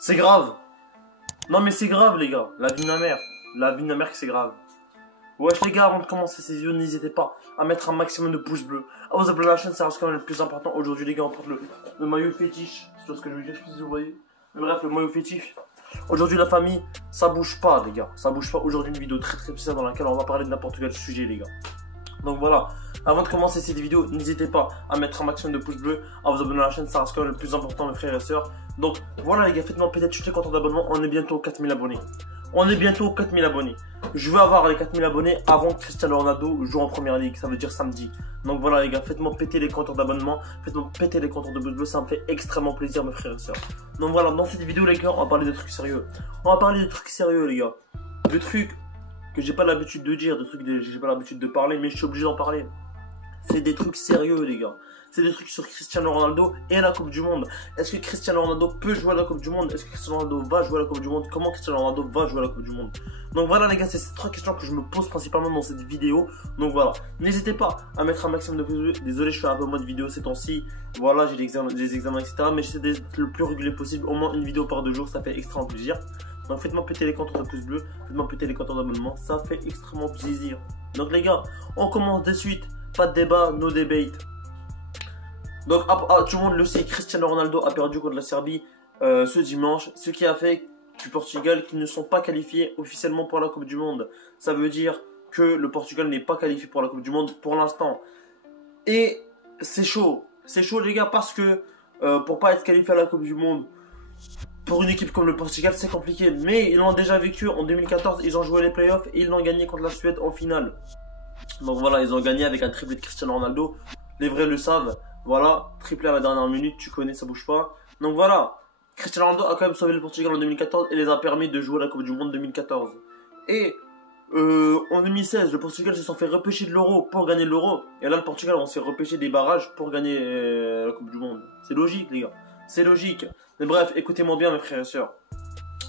C'est grave. Non mais c'est grave les gars. La vie de ma mère. La vie de ma mère que c'est grave. Wesh les gars, avant de commencer ces vidéos, n'hésitez pas à mettre un maximum de pouces bleus, à vous abonner à la chaîne, ça reste quand même le plus important. Aujourd'hui les gars, on porte le maillot fétiche. C'est ce que je veux dire, je sais pas si vous voyez. Mais bref, le maillot fétiche. Aujourd'hui la famille, ça bouge pas les gars. Ça bouge pas. Aujourd'hui une vidéo très spéciale dans laquelle on va parler de n'importe quel sujet les gars. Donc voilà, avant de commencer cette vidéo, n'hésitez pas à mettre un maximum de pouces bleus, à vous abonner à la chaîne, ça reste quand même le plus important mes frères et sœurs. Donc voilà les gars, faites-moi peut-être chuter content d'abonnement, on est bientôt aux 4000 abonnés. On est bientôt aux 4000 abonnés. Je veux avoir les 4000 abonnés avant que Cristiano Ronaldo joue en première ligue, ça veut dire samedi. Donc voilà les gars, faites-moi péter les compteurs d'abonnement, faites-moi péter les compteurs de pouces bleus, ça me fait extrêmement plaisir mes frères et sœurs. Donc voilà, dans cette vidéo les gars, on va parler de trucs sérieux. On va parler de trucs sérieux les gars. De trucs que j'ai pas l'habitude de dire, de trucs que j'ai pas l'habitude de parler, mais je suis obligé d'en parler. C'est des trucs sérieux les gars. C'est des trucs sur Cristiano Ronaldo et la Coupe du Monde. Est-ce que Cristiano Ronaldo peut jouer à la Coupe du Monde? Est-ce que Cristiano Ronaldo va jouer à la Coupe du Monde? Comment Cristiano Ronaldo va jouer à la Coupe du Monde? Donc voilà les gars, c'est ces trois questions que je me pose principalement dans cette vidéo. Donc voilà, n'hésitez pas à mettre un maximum de pouces bleus. Désolé, je fais un peu moins de vidéos ces temps-ci. Voilà, j'ai des examens, etc. Mais j'essaie d'être le plus régulier possible. Au moins une vidéo par 2 jours, ça fait extrêmement plaisir. Donc faites-moi péter les compteurs de pouces bleus, faites-moi péter les compteurs d'abonnement, ça fait extrêmement plaisir. Donc les gars, on commence de suite. Pas de débat, no debate. Donc tout le monde le sait, Cristiano Ronaldo a perdu contre la Serbie ce dimanche. Ce qui a fait du Portugal qui ne sont pas qualifiés officiellement pour la Coupe du Monde. Ça veut dire que le Portugal n'est pas qualifié pour la Coupe du Monde pour l'instant. Et c'est chaud. C'est chaud les gars parce que pour pas être qualifié à la Coupe du Monde, pour une équipe comme le Portugal c'est compliqué. Mais ils l'ont déjà vécu en 2014, ils ont joué les playoffs et ils l'ont gagné contre la Suède en finale. Donc voilà, ils ont gagné avec un triplé de Cristiano Ronaldo. Les vrais le savent. Voilà, triplé à la dernière minute, tu connais, ça bouge pas. Donc voilà, Cristiano Ronaldo a quand même sauvé le Portugal en 2014 et les a permis de jouer à la Coupe du Monde 2014. Et en 2016, le Portugal se sont fait repêcher de l'Euro pour gagner l'Euro. Et là, le Portugal, on s'est repêché des barrages pour gagner la Coupe du Monde. C'est logique, les gars. C'est logique. Mais bref, écoutez-moi bien, mes frères et sœurs.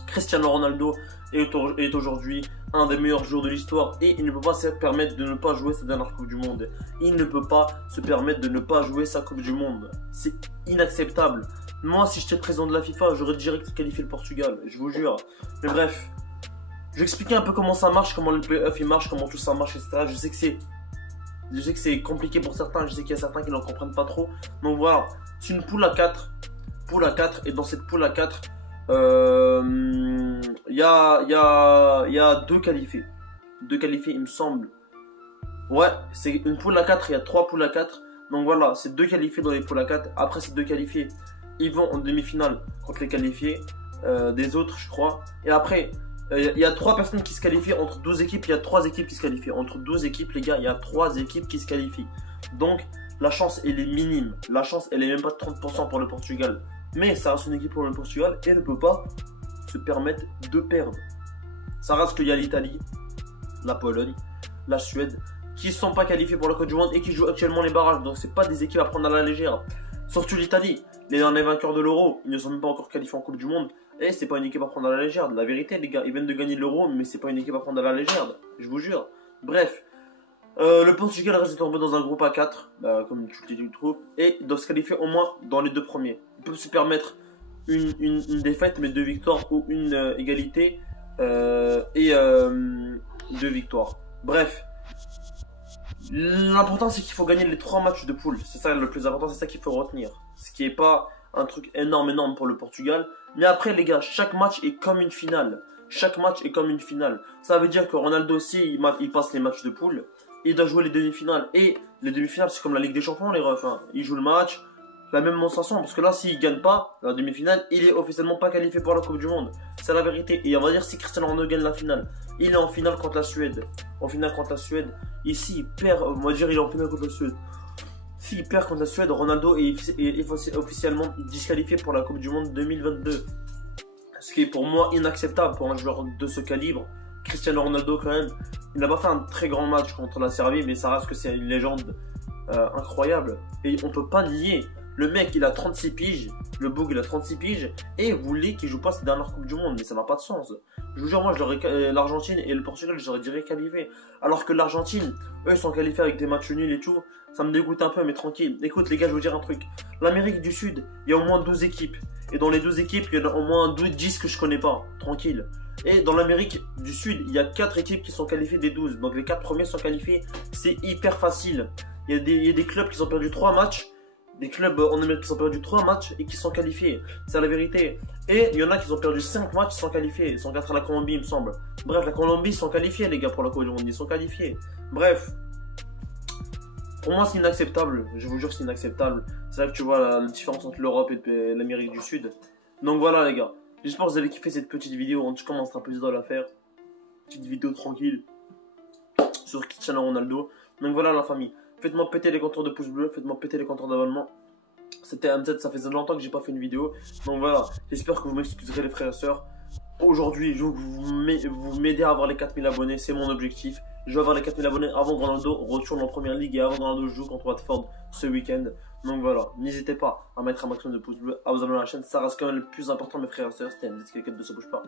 Cristiano Ronaldo est aujourd'hui un des meilleurs joueurs de l'histoire et il ne peut pas se permettre de ne pas jouer sa dernière Coupe du Monde. Il ne peut pas se permettre de ne pas jouer sa Coupe du Monde. C'est inacceptable. Moi, si j'étais président de la FIFA, j'aurais direct qualifié le Portugal, je vous jure. Mais bref, je vais expliquer un peu comment ça marche, comment le playoff il marche, comment tout ça marche, etc. Je sais que c'est compliqué pour certains, je sais qu'il y a certains qui n'en comprennent pas trop. Donc voilà, c'est une poule à 4. Et dans cette poule à 4, il y a 2 qualifiés. 2 qualifiés, il me semble. Ouais, c'est une poule à 4, il y a 3 poules à 4. Donc voilà, c'est 2 qualifiés dans les poules à 4. Après ces 2 qualifiés, ils vont en demi-finale contre les qualifiés des autres, je crois. Et après, il y a 3 personnes qui se qualifient entre 12 équipes. Il y a 3 équipes qui se qualifient. Entre 12 équipes, les gars, il y a 3 équipes qui se qualifient. Donc, la chance, elle est minime. La chance, elle est même pas de 30% pour le Portugal. Mais ça reste une équipe pour le Portugal et ne peut pas se permettre de perdre. Ça reste qu'il y a l'Italie, la Pologne, la Suède qui ne sont pas qualifiés pour la Coupe du Monde et qui jouent actuellement les barrages. Donc c'est pas des équipes à prendre à la légère. Surtout l'Italie, les derniers vainqueurs de l'Euro, ils ne sont même pas encore qualifiés en Coupe du Monde. Et c'est pas une équipe à prendre à la légère. La vérité les gars, ils viennent de gagner l'Euro mais c'est pas une équipe à prendre à la légère. Je vous jure. Bref. Le Portugal reste tombé dans un groupe à 4, comme toutes les troupes, et doivent se qualifier au moins dans les 2 premiers. Ils peuvent se permettre une défaite, mais 2 victoires ou une égalité et 2 victoires. Bref, l'important c'est qu'il faut gagner les 3 matchs de poule. C'est ça le plus important, c'est ça qu'il faut retenir. Ce qui n'est pas un truc énorme pour le Portugal. Mais après les gars, chaque match est comme une finale. Chaque match est comme une finale. Ça veut dire que Ronaldo aussi, il passe les matchs de poule. Il doit jouer les demi-finales. Et les demi-finales, c'est comme la Ligue des Champions, les refs. Hein. Il joue le match, la même sensation. Parce que là, s'il ne gagne pas la demi-finale, il est officiellement pas qualifié pour la Coupe du Monde. C'est la vérité. Et on va dire si Cristiano Ronaldo gagne la finale, il est en finale contre la Suède. En finale contre la Suède. Ici, il perd, on va dire il est en finale contre la Suède. S'il perd contre la Suède, Ronaldo est officiellement disqualifié pour la Coupe du Monde 2022. Ce qui est pour moi inacceptable pour un joueur de ce calibre. Cristiano Ronaldo quand même, il n'a pas fait un très grand match contre la Serbie, mais ça reste que c'est une légende incroyable. Et on peut pas nier Le mec, il a 36 piges. Le Boug, il a 36 piges. Et vous voulez qu'il joue pas cette dernière Coupe du Monde. Mais ça n'a pas de sens. Je vous jure, moi, l'Argentine et le Portugal, je les aurais qualifiés. Alors que l'Argentine, eux, ils sont qualifiés avec des matchs nuls et tout. Ça me dégoûte un peu, mais tranquille. Écoute, les gars, je vais vous dire un truc. L'Amérique du Sud, il y a au moins 12 équipes. Et dans les 12 équipes, il y en a au moins 10 que je connais pas. Tranquille. Et dans l'Amérique du Sud, il y a 4 équipes qui sont qualifiées des 12. Donc les 4 premiers sont qualifiés. C'est hyper facile. Il y a des clubs qui ont perdu 3 matchs. Des clubs en Amérique qui ont perdu 3 matchs et qui sont qualifiés. C'est la vérité. Et il y en a qui ont perdu 5 matchs, ils sont qualifiés. Ils sont 4 à la Colombie, il me semble. Bref, la Colombie, ils sont qualifiés, les gars, pour la Coupe du Monde. Ils sont qualifiés. Bref. Pour moi, c'est inacceptable. Je vous jure, c'est inacceptable. C'est là que tu vois la différence entre l'Europe et l'Amérique du Sud. Donc voilà, les gars. J'espère que vous avez kiffé cette petite vidéo. En tout cas, c'est un peu à la faire. Petite vidéo tranquille sur Cristiano Ronaldo. Donc voilà, la famille. Faites-moi péter les compteurs de pouces bleus. Faites-moi péter les compteurs d'abonnement. C'était MZ, ça faisait longtemps que j'ai pas fait une vidéo. Donc voilà, j'espère que vous m'excuserez, les frères et sœurs. Aujourd'hui, je veux que vous m'aider à avoir les 4000 abonnés. C'est mon objectif. Je veux avoir les 4000 abonnés avant que Ronaldo retourne en première ligue et avant que Ronaldo joue contre Watford ce week-end. Donc voilà, n'hésitez pas à mettre un maximum de pouces bleus, à vous abonner à la chaîne. Ça reste quand même le plus important, mes frères et sœurs. C'était MZ, quelqu'un de se bouge pas.